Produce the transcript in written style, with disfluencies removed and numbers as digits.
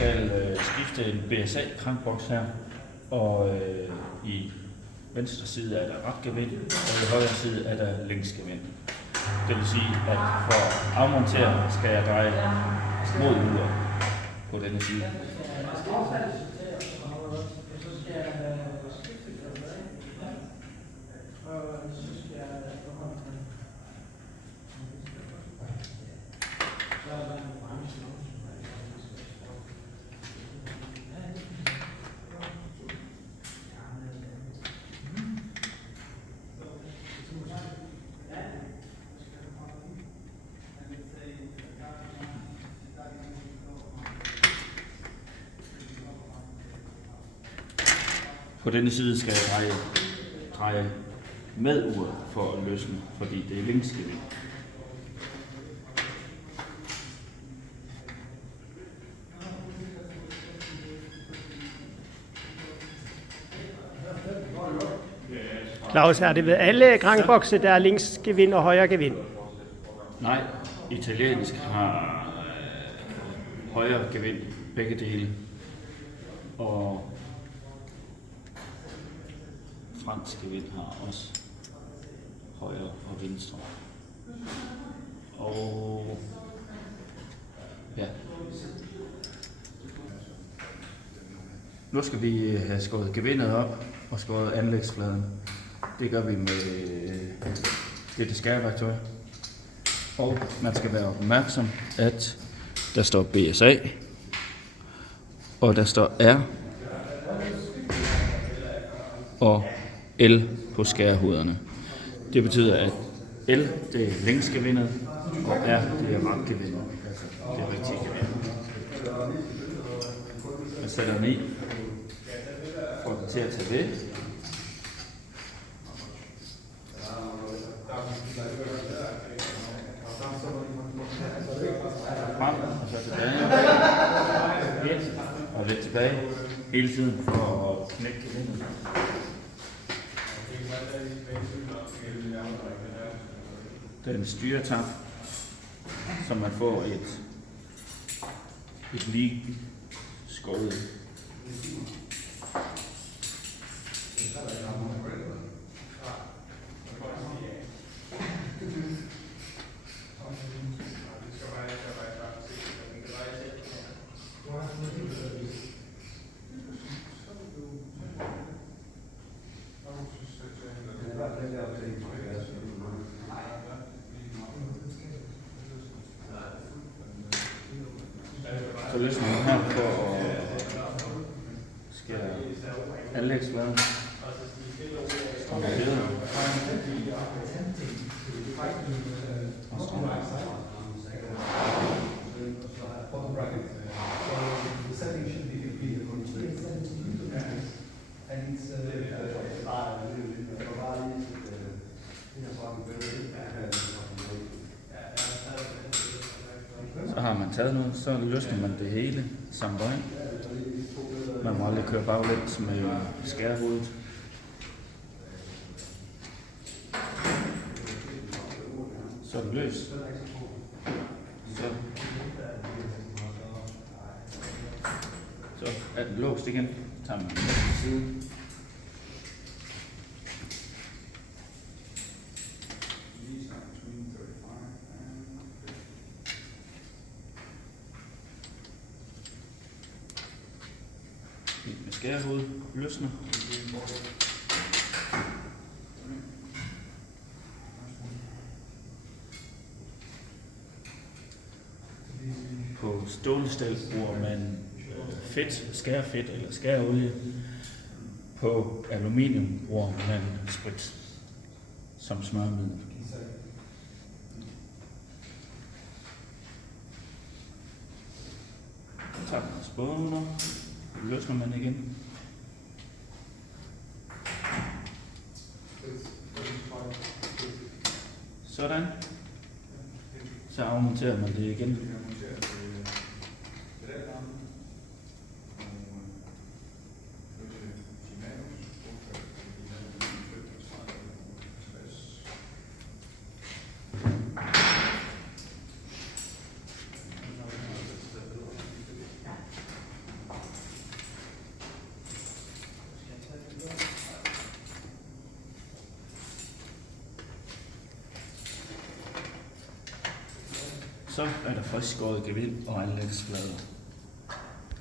skal skifte en BSA krankboks her, og i venstre side er der retgevind, og i højre side er der længsgevind. Det vil sige, at for at afmontere skal jeg dreje mod uret på denne side. På denne side skal jeg dreje med uret for at løsne, fordi det er længsgevind. Claus, er det ved alle krankbokse, der er længsgevind og højre gevind? Nej, italiensk har højre gevind, begge dele. Og fransk gevind har også højre og venstre. Og ja. Nu skal vi have skåret gevindet op og skåret anlægsfladen. Det gør vi med dette skæreværktøj. Og man skal være opmærksom, at der står BSA, og der står R og L på skærehoderne. Det betyder, at L det er længsgevindet, og R det er retgevindet. Altså det er rigtige gevind. Jeg sætter den i, får den til at tage ved. Frem og så tilbage. Og lidt tilbage. Hele tiden for at knække gevindet. Det er en styretap, så man får et lige skåret. Så løsner man her for at skære anlægsfladen. Strammer videre. Og strammer. Så har man taget noget, så løsner man det hele samme døgn. Man må aldrig køre baglæns med skærehovedet. Så er det løs. Så er den låst igen. Tager man den til siden. Med skærehoved løsner. På stålstel bruger man fedt, skærefedt eller skæreolie. På aluminium bruger man sprit som smørmiddel. Så tager man spåner, løsner man igen. Sådan. Så afmonterer man det igen. Så er der frisk skåret gevind og anlægsflader.